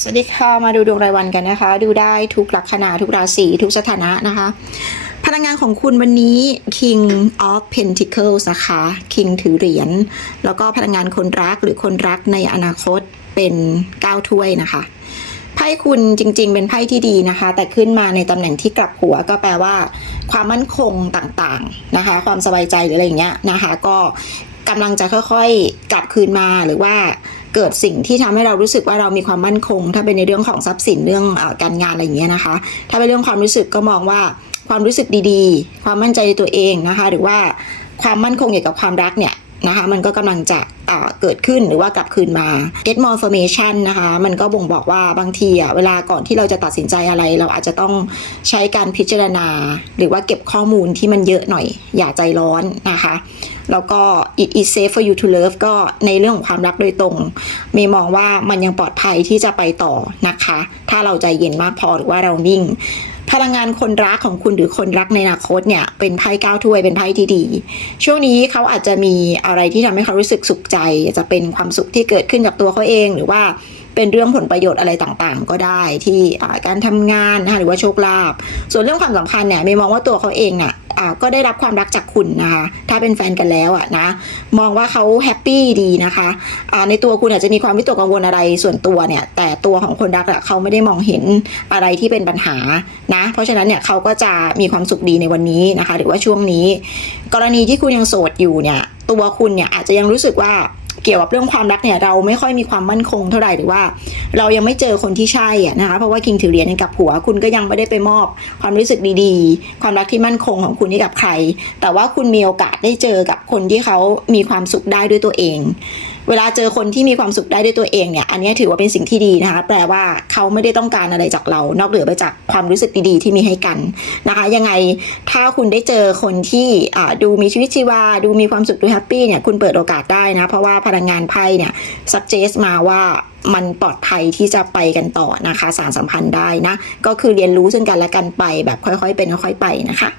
สวัสดีค่ะมาดูดวงรายวันกันนะคะ ดูได้ทุกลัคนาทุกราศีทุกสถานะนะคะ พลังงานของคุณวันนี้ King of Pentacles นะคะ King ถือเหรียญแล้วก็พลังงานคนรักหรือคนรักในอนาคตเป็น9ถ้วยนะคะไพ่คุณจริง ๆ เป็นไพ่ที่ดีนะคะ แต่ขึ้นมาในตำแหน่งที่กลับหัวก็แปลว่า ความมั่นคงต่างๆนะคะ ความสบายใจหรืออะไรอย่างเงี้ยนะคะ ก็กำลังจะค่อยๆกลับคืนมาหรือว่า เกิดสิ่งที่ทำให้เรารู้สึกว่าเรามีความมั่นคง ถ้าเป็นในเรื่องของทรัพย์สินเรื่องอการงานอะไรอย่างเงี้ยนะคะ ถ้าเป็นเรื่องความรู้สึกก็มองว่าความรู้สึกดีๆ ความมั่นใจในตัวเองนะคะ หรือว่าความมั่นคงเกี่ยวกับความรักเนี่ยนะคะมันก็กำลังจะเอ่อเกิดขึ้นหรือว่ากลับคืนมา get more information นะคะมันก็บ่งบอกว่าบางทีอะเวลาก่อนที่เราจะตัดสินใจอะไร เราอาจจะต้องใช้การพิจารณา หรือว่าเก็บข้อมูลที่มันเยอะหน่อยอย่าใจร้อนนะคะ แล้วก็ it is safe for you to love ก็ในเรื่องของความรักโดยตรงมย์มองว่ามันยังปลอดภัยที่จะไปต่อนะคะ ถ้าเราใจเย็นมากพอหรือว่าเรานิ่ง พลังงานคนรักของคุณหรือคนรักในอนาคตเนี่ย เป็นไพ่ก้าวถ้วยเป็นไพ่ที่ดี ช่วงนี้เขาอาจจะมีอะไรที่ทำให้เขารู้สึกสุขใจจะเป็นความสุขที่เกิดขึ้นจากตัวเขาเองหรือว่าเป็นเรื่องผลประโยชน์อะไรต่างๆ ก็ได้ที่การทำงานนะคะหรือว่าโชคลาภส่วนเรื่องความสัมพันธ์เนี่ยเมย์มองว่าตัวเขาเองน่ะอ่า ก็ได้รับความรักจากคุณนะคะถ้าเป็นแฟนกันแล้วอะนะมองว่าเขาแฮปปี้ดีนะคะะในตัวคุณอาจจะมีความวิตกกังวลอะไรส่วนตัวเนี่ยแต่ตัวของคนรักอะเขาไม่ได้มองเห็นอะไรที่เป็นปัญหานะเพราะฉะนั้นเนี่ยเขาก็จะมีความสุขดีในวันนี้นะคะ หรือว่าช่วงนี้ กรณีที่คุณยังโสดอยู่เนี่ยตัวคุณเนี่ยอาจจะยังรู้สึกว่า เกี่ยวกับเรื่องความรักเนี่ยเราไม่ค่อยมีความมั่นคงเท่าไหร่หรือว่า เรายังไม่เจอคนที่ใช่อะนะคะเพราะว่าคิงถือเหรียญกับผัวคุณก็ยังไม่ได้ไปมอบ ความรู้สึกดีๆ ความรักที่มั่นคงของคุณให้กับใคร แต่ว่าคุณมีโอกาสได้เจอกับคนที่เขามีความสุขได้ด้วยตัวเอง เวลาเจอคนที่มีความสุขได้ด้วยตัวเองเนี่ย อันนี้ถือว่าเป็นสิ่งที่ดีนะคะ แปลว่าเขาไม่ได้ต้องการอะไรจากเรา นอกเหนือไปจากความรู้สึกดีๆ ที่มีให้กันนะคะ ยังไงถ้าคุณได้เจอคนที่ดูมีชีวิตชีวา ดูมีความสุขดูแฮปปี้เนี่ย คุณเปิดโอกาสได้นะ เพราะว่าพลังงานไพ่เนี่ย suggest มาว่ามันปลอดภัยที่จะไปกันต่อนะคะ สารสัมพันธ์ได้นะ ก็คือเรียนรู้ซึ่งกันและกันไปแบบค่อยๆ เป็นค่อยๆไปนะคะ